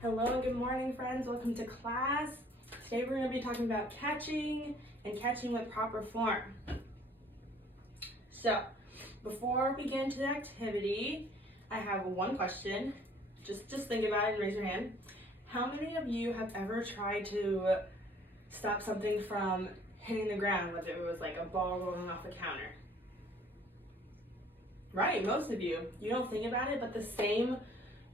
Hello and good morning, friends. Welcome to class. Today we're going to be talking about catching and catching with proper form. So, before we get into the activity, I have one question. Just think about it and raise your hand. How many of you have ever tried to stop something from hitting the ground, whether it was like a ball rolling off a counter? Right, most of you. You don't think about it, but the same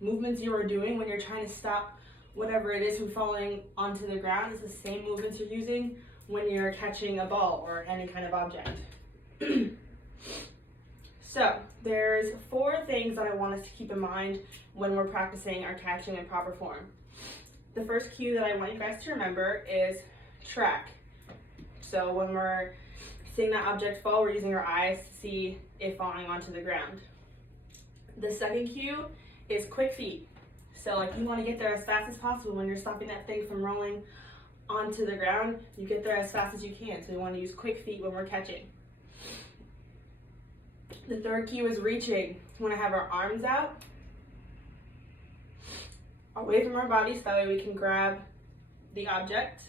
movements you are doing when you're trying to stop whatever it is from falling onto the ground is the same movements you're using when you're catching a ball or any kind of object. So there's 4 things that I want us to keep in mind when we're practicing our catching in proper form. The first cue that I want you guys to remember is track. So when we're seeing that object fall, we're using our eyes to see it falling onto the ground. The second cue is quick feet. So like you want to get there as fast as possible when you're stopping that thing from rolling onto the ground. You get there as fast as you can. So you want to use quick feet when we're catching. The third cue is reaching. We want to have our arms out away from our body so that way we can grab the object.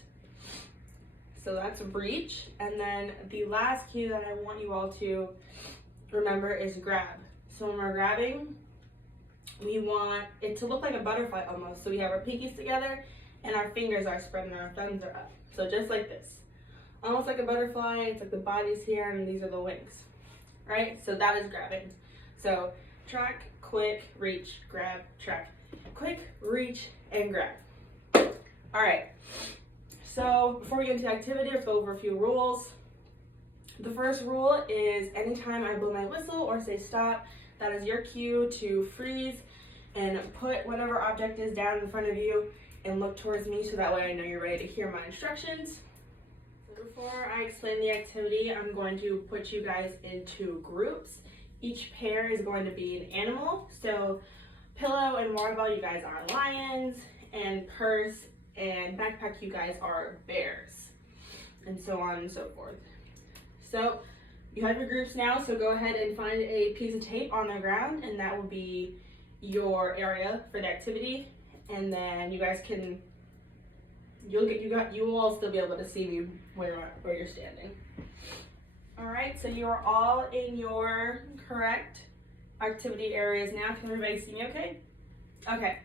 So that's reach. And then the last cue that I want you all to remember is grab. So when we're grabbing, we want it to look like a butterfly almost. So we have our pinkies together and our fingers are spread and our thumbs are up. So just like this. Almost like a butterfly, it's like the body's here and these are the wings. Right? So that is grabbing. So track, quick, reach, grab, track. Quick, reach, and grab. Alright. So before we get into the activity, let's go over a few rules. The first rule is anytime I blow my whistle or say stop, that is your cue to freeze and put whatever object is down in front of you and look towards me so that way I know you're ready to hear my instructions. So before I explain the activity, I'm going to put you guys into groups. Each pair is going to be an animal. So pillow and water bottle, you guys are lions, and purse and backpack, you guys are bears, and so on and so forth. So you have your groups now, so go ahead and find a piece of tape on the ground, and that will be your area for the activity. And then you guys can, you will all still be able to see me where you're standing. All right, so you are all in your correct activity areas now. Can everybody see me okay? Okay,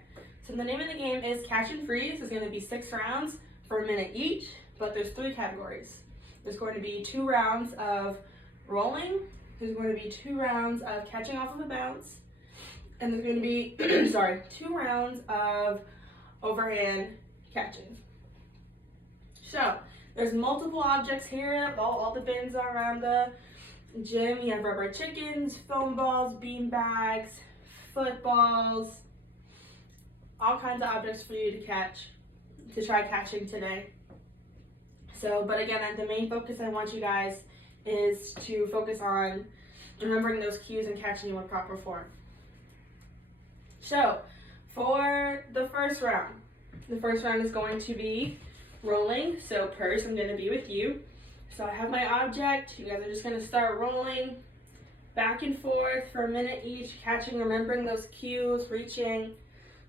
so the name of the game is Catch and Freeze. It's going to be 6 rounds for a minute each, but there's 3 categories. There's going to be 2 rounds of rolling, there's going to be 2 rounds of catching off of a bounce, and there's going to be 2 rounds of overhand catching. So there's multiple objects here. All the bins are around the gym. You have rubber chickens, foam balls, bean bags, footballs, all kinds of objects for you to try catching today. So, but again, the main focus I want you guys is to focus on remembering those cues and catching with proper form. So, for the first round is going to be rolling. So, purse, I'm going to be with you. So, I have my object. You guys are just going to start rolling back and forth for a minute each, catching, remembering those cues, reaching.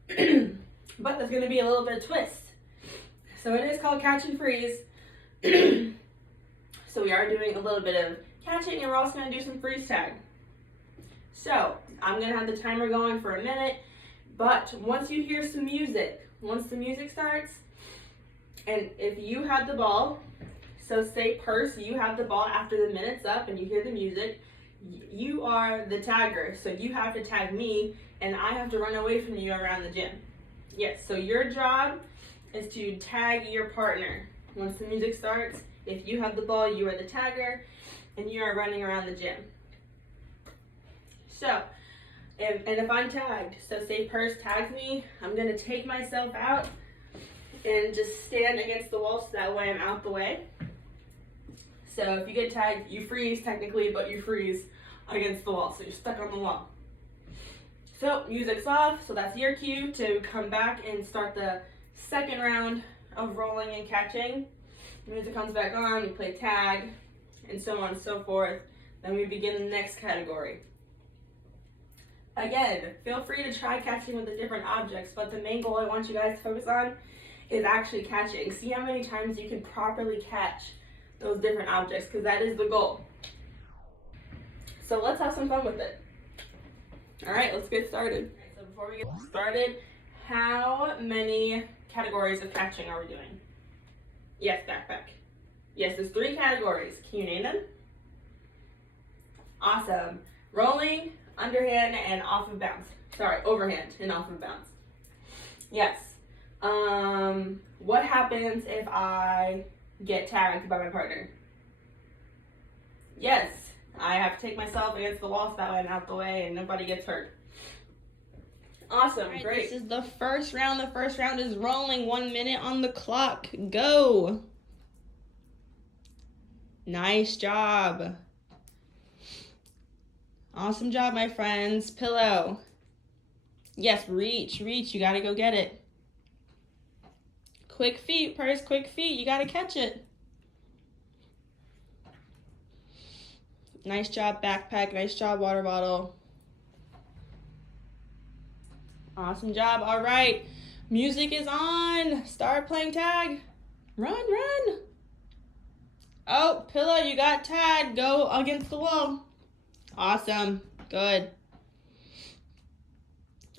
But there's going to be a little bit of twist. So, it is called Catch and Freeze. So we are doing a little bit of catching, and we're also going to do some freeze tag. So I'm going to have the timer going for a minute, but once you hear some music, once the music starts, and if you have the ball, so say purse, you have the ball after the minute's up and you hear the music, you are the tagger, so you have to tag me and I have to run away from you around the gym. Yes, so your job is to tag your partner. Once the music starts, if you have the ball, you are the tagger, and you are running around the gym. So, and if I'm tagged, so say purse tags me, I'm going to take myself out and just stand against the wall so that way I'm out the way. So if you get tagged, you freeze technically, but you freeze against the wall, so you're stuck on the wall. So music's off, so that's your cue to come back and start the second round of rolling and catching. The music comes back on, we play tag, and so on and so forth. Then we begin the next category. Again, feel free to try catching with the different objects, but the main goal I want you guys to focus on is actually catching. See how many times you can properly catch those different objects, because that is the goal. So let's have some fun with it. All right, let's get started. So before we get started, how many categories of catching are we doing? Yes, backpack. Yes, there's 3 categories. Can you name them? Awesome. Rolling, underhand, and off of bounds. Sorry, overhand and off of bounds. Yes. What happens if I get tagged by my partner? Yes, I have to take myself against the wall so that way I'm out the way and nobody gets hurt. Awesome, right, great. This is the first round. The first round is rolling. 1 minute on the clock. Go. Nice job. Awesome job, my friends. Pillow. Yes, reach. You gotta go get it. Quick feet, purse, quick feet. You gotta catch it. Nice job, backpack. Nice job, water bottle. Awesome job. All right. Music is on. Start playing tag. Run. Oh, pillow, you got tagged. Go against the wall. Awesome. Good.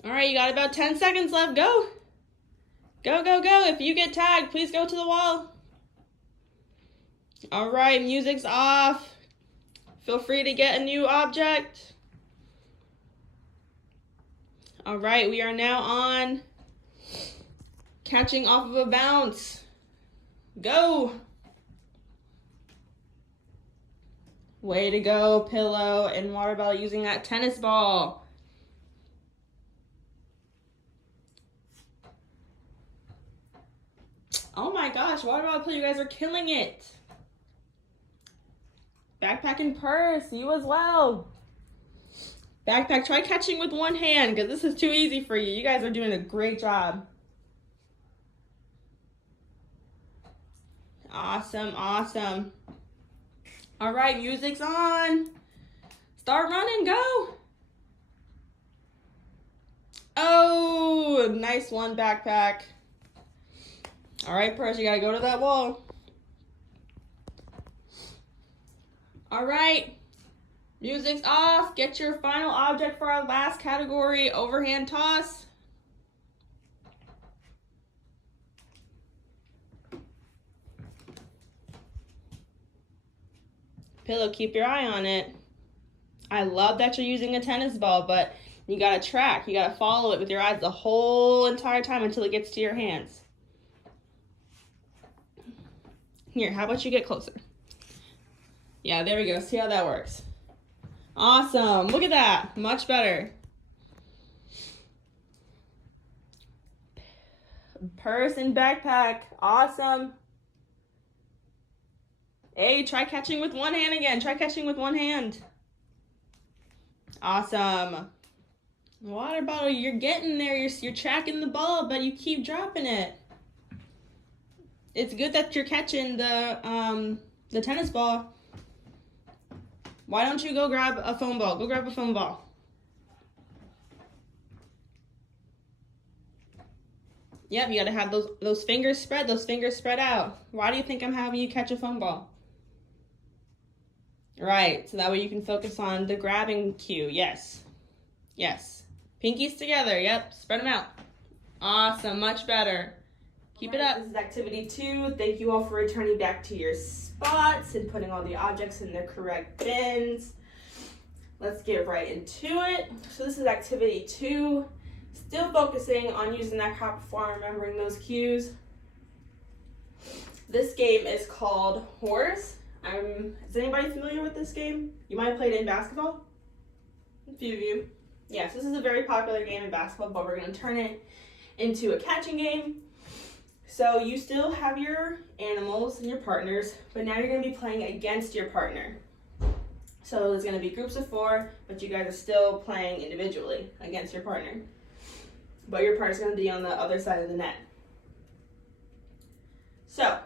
All right, you got about 10 seconds left. Go. Go. If you get tagged, please go to the wall. All right, music's off. Feel free to get a new object. All right, we are now on catching off of a bounce. Go. Way to go, pillow and water bottle using that tennis ball. Oh my gosh, water bottle pillow, you guys are killing it. Backpack and purse, you as well. Backpack, try catching with one hand because this is too easy for you. You guys are doing a great job. Awesome. All right, music's on. Start running, go. Oh, nice one, backpack. All right, purse, you gotta go to that wall. All right. Music's off. Get your final object for our last category, overhand toss. Pillow, keep your eye on it. I love that you're using a tennis ball, but you gotta track. You gotta follow it with your eyes the whole entire time until it gets to your hands. Here, how about you get closer? Yeah, there we go. See how that works. Awesome. Look at that. Much better. Purse and backpack. Awesome. Hey, try catching with one hand again. Try catching with one hand. Awesome. Water bottle, you're getting there. You're tracking the ball, but you keep dropping it. It's good that you're catching the tennis ball. Why don't you go grab a foam ball? Go grab a foam ball. Yep, you gotta have those fingers spread out. Why do you think I'm having you catch a foam ball? Right, so that way you can focus on the grabbing cue. Yes. Pinkies together, yep, spread them out. Awesome, much better. Keep it up. This is activity 2. Thank you all for returning back to your spots and putting all the objects in their correct bins. Let's get right into it. So this is activity 2. Still focusing on using that cop form, remembering those cues. This game is called Horse. Is anybody familiar with this game? You might have played it in basketball? A few of you. Yes, this is a very popular game in basketball, but we're going to turn it into a catching game. So you still have your animals and your partners, but now you're going to be playing against your partner. So there's going to be groups of 4, but you guys are still playing individually against your partner. But your partner's going to be on the other side of the net. So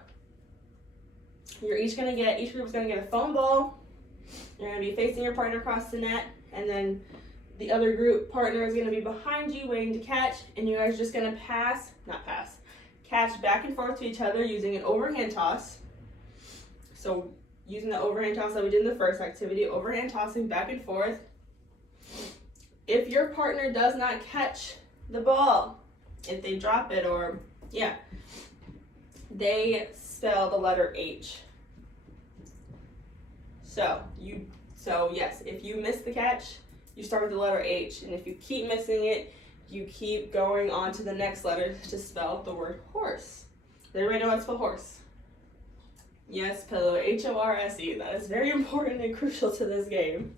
each group's going to get a foam ball. You're going to be facing your partner across the net, and then The other group partner is gonna be behind you waiting to catch, and you guys are just gonna catch back and forth to each other using an overhand toss. So using the overhand toss that we did in the first activity, overhand tossing back and forth. If your partner does not catch the ball, if they drop it they spell the letter H. So yes, if you miss the catch, you start with the letter H, and if you keep missing it, you keep going on to the next letter to spell the word horse. Does everybody know how to spell horse? Yes, Pillow, H-O-R-S-E. That is very important and crucial to this game.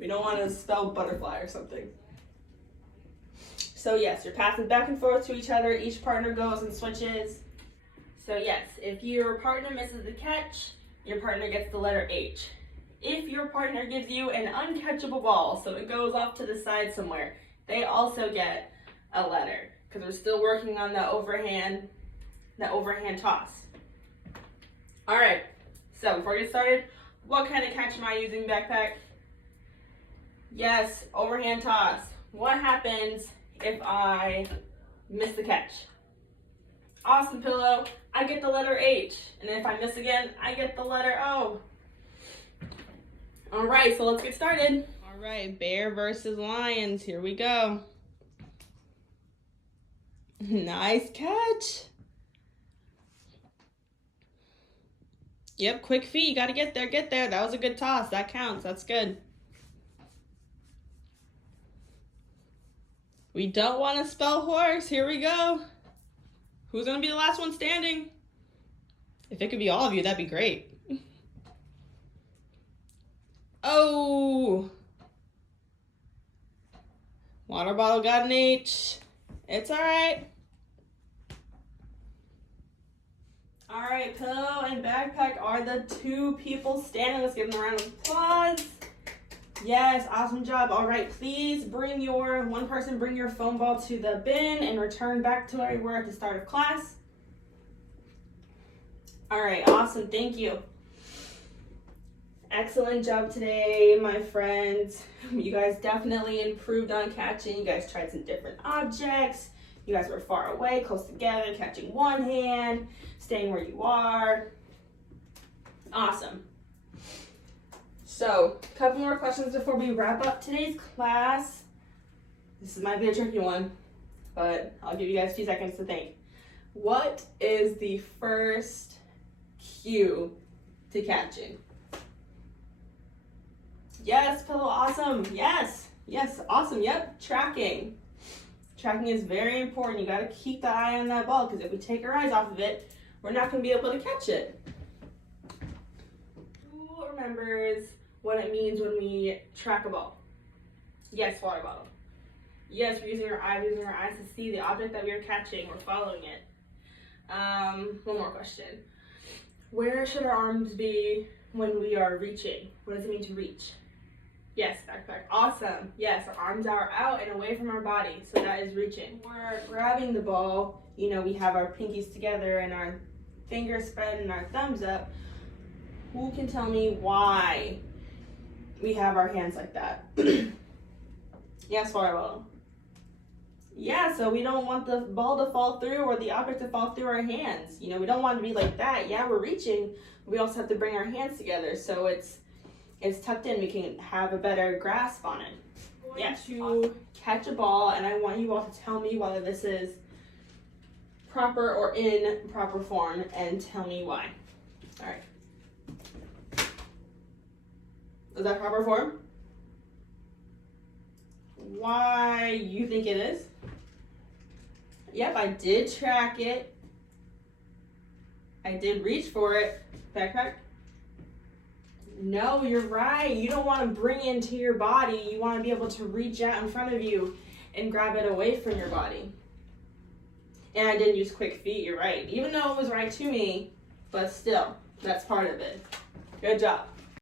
We don't want to spell butterfly or something. So yes, you're passing back and forth to each other. Each partner goes and switches. So yes, if your partner misses the catch, your partner gets the letter H. If your partner gives you an uncatchable ball, so it goes off to the side somewhere, they also get a letter, because we're still working on the overhand toss. All right, so before we get started, what kind of catch am I using, Backpack? Yes, overhand toss. What happens if I miss the catch? Awesome, Pillow. I get the letter H, and if I miss again, I get the letter O. All right, so let's get started. All right, bear versus lions. Here we go. Nice catch. Yep, quick feet. You got to get there, get there. That was a good toss. That counts. That's good. We don't want to spell horse. Here we go. Who's going to be the last one standing? If it could be all of you, that'd be great. Oh. Water bottle got an H. It's all right. All right, Pillow and Backpack are the two people standing. Let's give them a round of applause. Yes, awesome job. All right, please bring your foam ball to the bin and return back to where you were at the start of class. All right, awesome, thank you. Excellent job today, my friends. You guys definitely improved on catching. You guys tried some different objects. You guys were far away, close together, catching one hand, staying where you are. Awesome. So, a couple more questions before we wrap up today's class. This might be a tricky one, but I'll give you guys a few seconds to think. What is the first cue to catching? Yes, Pillow, awesome. Yes, awesome. Yep, tracking. Tracking is very important. You got to keep the eye on that ball, because if we take our eyes off of it, we're not going to be able to catch it. Who remembers what it means when we track a ball? Yes, water bottle. Yes, we're using our eyes to see the object that we are catching. We're following it. One more question. Where should our arms be when we are reaching? What does it mean to reach? Yes, Backpack. Awesome. Yes, our arms are out and away from our body, so that is reaching. We're grabbing the ball. You know, we have our pinkies together and our fingers spread and our thumbs up. Who can tell me why we have our hands like that? Yes, water bottle. Yeah, so we don't want the ball to fall through or the object to fall through our hands. You know, we don't want it to be like that. Yeah, we're reaching, but we also have to bring our hands together so it's tucked in. We can have a better grasp on it. Yes, to catch a ball, and I want you all to tell me whether this is proper or in proper form, and tell me why. All right. Is that proper form? Why you think it is? Yep, I did track it. I did reach for it. Backpack? No, you're right. You don't want to bring it into your body. You want to be able to reach out in front of you and grab it away from your body. And I didn't use quick feet, you're right. Even though it was right to me, but still, that's part of it. Good job.